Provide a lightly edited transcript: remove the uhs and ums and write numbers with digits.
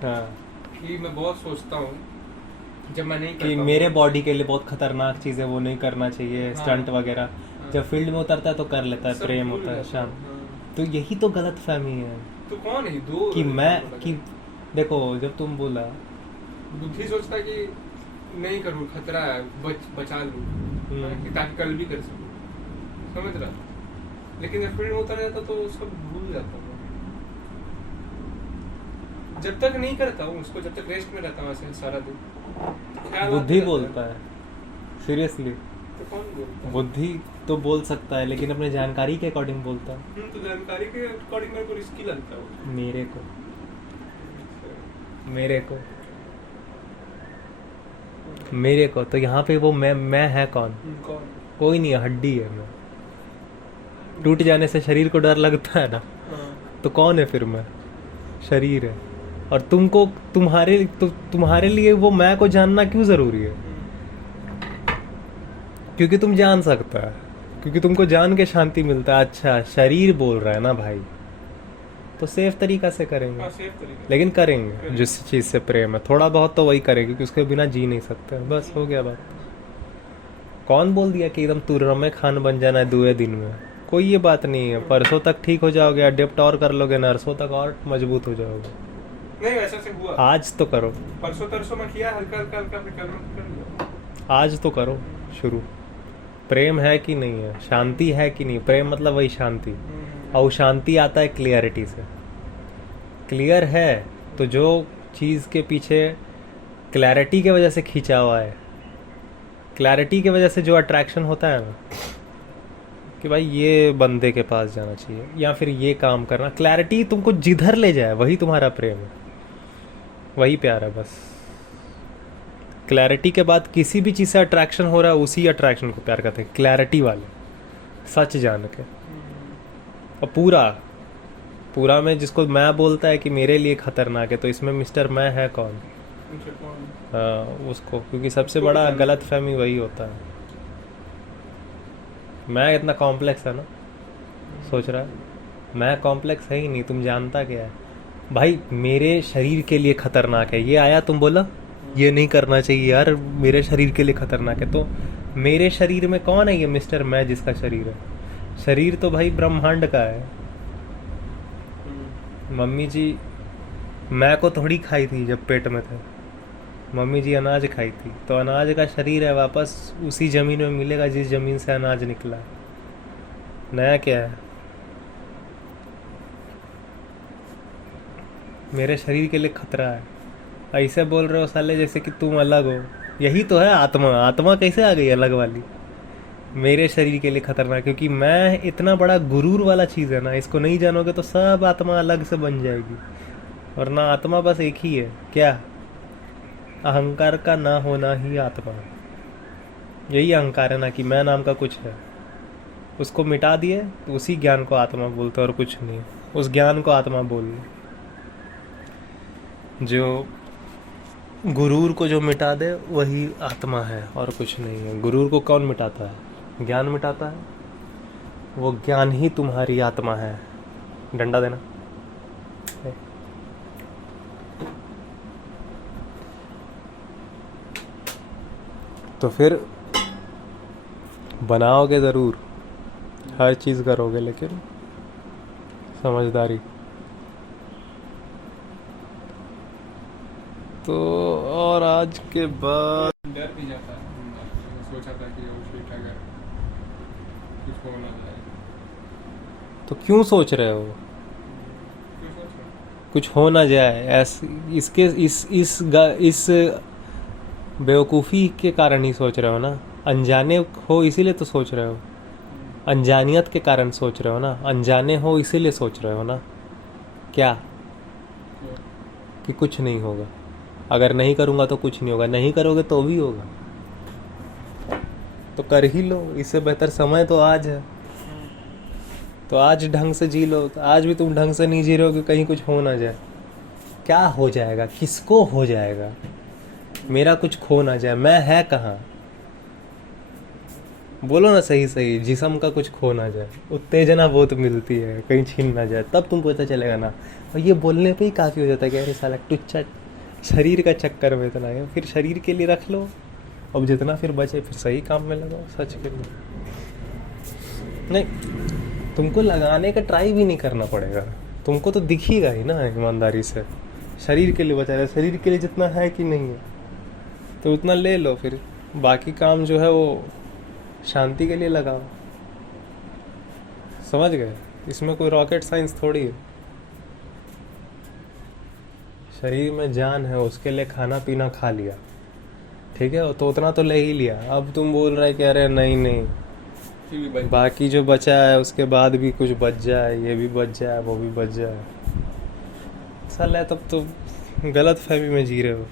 हाँ कि मैं बहुत सोचता हूँ जब मैं नहीं कि करता हूँ। मेरे बॉडी के लिए बहुत खतरनाक चीज़ है, वो नहीं करना चाहिए, हाँ स्टंट वगैरह। हाँ, जब फील्ड में उतरता है तो कर लेता है, सब प्रेम भूल होता है, जाता शांत। हूँ। हाँ, तो यही तो गलत फहमी है तो कौन है दो कि मैं एकदम बोला कि जाए। देखो, जब तुम बोला बुद्धि सोचता है कि नहीं करूँ, खतरा है, बचा लूँ, हाँ, कि ताकि कल भी कर सकूँ, समझ रहा। लेकिन जब फील्ड में उतर जाता तो सब भूल जाता हूँ। जब तक नहीं करता हूँ उसको, जब तक रेस्ट में रहता हूँ ऐसे सारा दिन, तो ख्याल आते बुद्धि रहता है। बोलता है, सीरियसली। तो कौन बोलता है? बुद्धि तो बोल सकता है, लेकिन अपने जानकारी के अकॉर्डिंग बोलता है। तो जानकारी के अकॉर्डिंग मेरे को रिस्की लगता है वो। मेरे को मेरे को मेरे को तो यहाँ पे वो मैं है कौन? कौन? कोई नहीं है, हड्डी है मैं। टूट जाने से शरीर को डर लगता है ना, हाँ, तो कौन है फिर मैं? शरीर है। और तुमको तुम्हारे लिए वो मैं को जानना क्यों ज़रूरी है? क्योंकि तुम जान सकता है, क्योंकि तुमको जान के शांति मिलता है। अच्छा, शरीर बोल रहा है ना भाई, तो सेफ तरीका से करेंगे। हाँ, सेफ तरीके से लेकिन करेंगे, करेंगे। जिस चीज़ से प्रेम है थोड़ा बहुत तो वही करेंगे, क्योंकि उसके बिना जी नहीं सकते। बस हो गया बात। कौन बोल दिया कि एकदम तुर्रमे खान बन जाना है 2 दिन में? कोई ये बात नहीं है। परसों तक ठीक हो जाओगे, अडेप्ट और कर लोगे, नरसों तक और मजबूत हो जाओगे। नहीं, वैसा से हुआ। आज तो करो, परसों तरसों में किया, हल्का हल्का हल्का, फिर कल में कर लिया। आज तो करो शुरू। प्रेम है कि नहीं है, शांति है कि नहीं? प्रेम मतलब वही शांति, और शांति आता है क्लियरिटी से। क्लियर है तो जो चीज़ के पीछे क्लैरिटी की वजह से खींचा हुआ है, क्लैरिटी की वजह से जो अट्रैक्शन होता है ना, कि भाई ये बंदे के पास जाना चाहिए या फिर ये काम करना, क्लैरिटी तुमको जिधर ले जाए वही तुम्हारा प्रेम है, वही प्यार है बस। क्लैरिटी के बाद किसी भी चीज़ से अट्रैक्शन हो रहा है, उसी अट्रैक्शन को प्यार कहते हैं, क्लैरिटी वाले, सच जान के। और पूरा पूरा में जिसको मैं बोलता है कि मेरे लिए खतरनाक है, तो इसमें मिस्टर मैं है कौन? मुझे कौन? हाँ, उसको, क्योंकि सबसे उसको भी बड़ा जानना गलत है। फहमी वही होता है। मैं इतना कॉम्प्लेक्स है ना, सोच रहा है मैं कॉम्प्लेक्स है ही नहीं। तुम जानता क्या है भाई? मेरे शरीर के लिए खतरनाक है, ये आया तुम बोला ये नहीं करना चाहिए यार, मेरे शरीर के लिए खतरनाक है। तो मेरे शरीर में कौन है ये मिस्टर मैं जिसका शरीर है? शरीर तो भाई ब्रह्मांड का है। मम्मी जी मैं को थोड़ी खाई थी जब पेट में थे, मम्मी जी अनाज खाई थी। तो अनाज का शरीर है, वापस उसी ज़मीन में मिलेगा जिस ज़मीन से अनाज निकला। नया क्या है? मेरे शरीर के लिए खतरा है। ऐसे बोल रहे हो साले जैसे कि तुम अलग हो। यही तो है आत्मा। आत्मा कैसे आ गई अलग वाली? मेरे शरीर के लिए खतरनाक, क्योंकि मैं इतना बड़ा गुरूर वाला चीज़ है ना, इसको नहीं जानोगे तो सब आत्मा अलग से बन जाएगी। वरना आत्मा बस एक ही है, क्या? अहंकार का ना होना ही आत्मा है। यही अहंकार है ना, कि मैं नाम का कुछ है। उसको मिटा दिए तो उसी ज्ञान को आत्मा बोलते, और कुछ नहीं। उस ज्ञान को आत्मा बोल लो। जो गुरूर को जो मिटा दे वही आत्मा है, और कुछ नहीं है। गुरूर को कौन मिटाता है? ज्ञान मिटाता है। वो ज्ञान ही तुम्हारी आत्मा है। डंडा देना। तो फिर बनाओगे ज़रूर, हर चीज़ करोगे, लेकिन समझदारी। तो और आज के बाद डर भी जाता है अंदर से। सोचा था कि ओ शिट, अगर कुछ हो ना जाए। तो क्यों सोच रहे हो क्यों सोच रहा हूँ? कुछ हो ना जाए? इसके इस बेवकूफ़ी के कारण ही सोच रहे हो ना। अनजाने हो इसीलिए तो सोच रहे हो। अनजानियत के कारण सोच रहे हो ना। अनजाने हो इसीलिए सोच रहे हो ना। क्या? कि कुछ नहीं होगा, अगर नहीं करूँगा तो कुछ नहीं होगा। नहीं करोगे तो भी होगा, तो कर ही लो। इससे बेहतर समय तो आज है, तो आज ढंग से जी लो। तो आज भी तुम ढंग से नहीं जी रहे हो कि कहीं कुछ हो ना जाए। क्या हो जाएगा? किसको हो जाएगा? मेरा कुछ खो ना जाए। मैं है कहाँ? बोलो ना सही सही, जिस्म का कुछ खो ना जाए, उत्तेजना बहुत मिलती है, कहीं छीन ना जाए, तब तुम पता चलेगा ना। और ये बोलने पे ही काफ़ी हो जाता है कि अरे साला टुच्चा, शरीर का चक्कर में इतना है, फिर शरीर के लिए रख लो। अब जितना फिर बचे फिर सही काम में लगाओ, सच के लिए। नहीं, तुमको लगाने का ट्राई भी नहीं करना पड़ेगा, तुमको तो दिखेगा ही ना ईमानदारी से। शरीर के लिए बचा रहे, शरीर के लिए जितना है कि नहीं है तो उतना ले लो, फिर बाकी काम जो है वो शांति के लिए लगाओ। समझ गए? इसमें कोई रॉकेट साइंस थोड़ी है। शरीर में जान है, उसके लिए खाना पीना खा लिया, ठीक है, तो उतना तो ले ही लिया। अब तुम बोल रहे कि अरे नहीं नहीं, फिर भी बच बाकी जो बचा है उसके बाद भी कुछ बच जाए, ये भी बच जाए, वो भी बच जाए। साला तब तो गलत फहमी में जी रहे हो।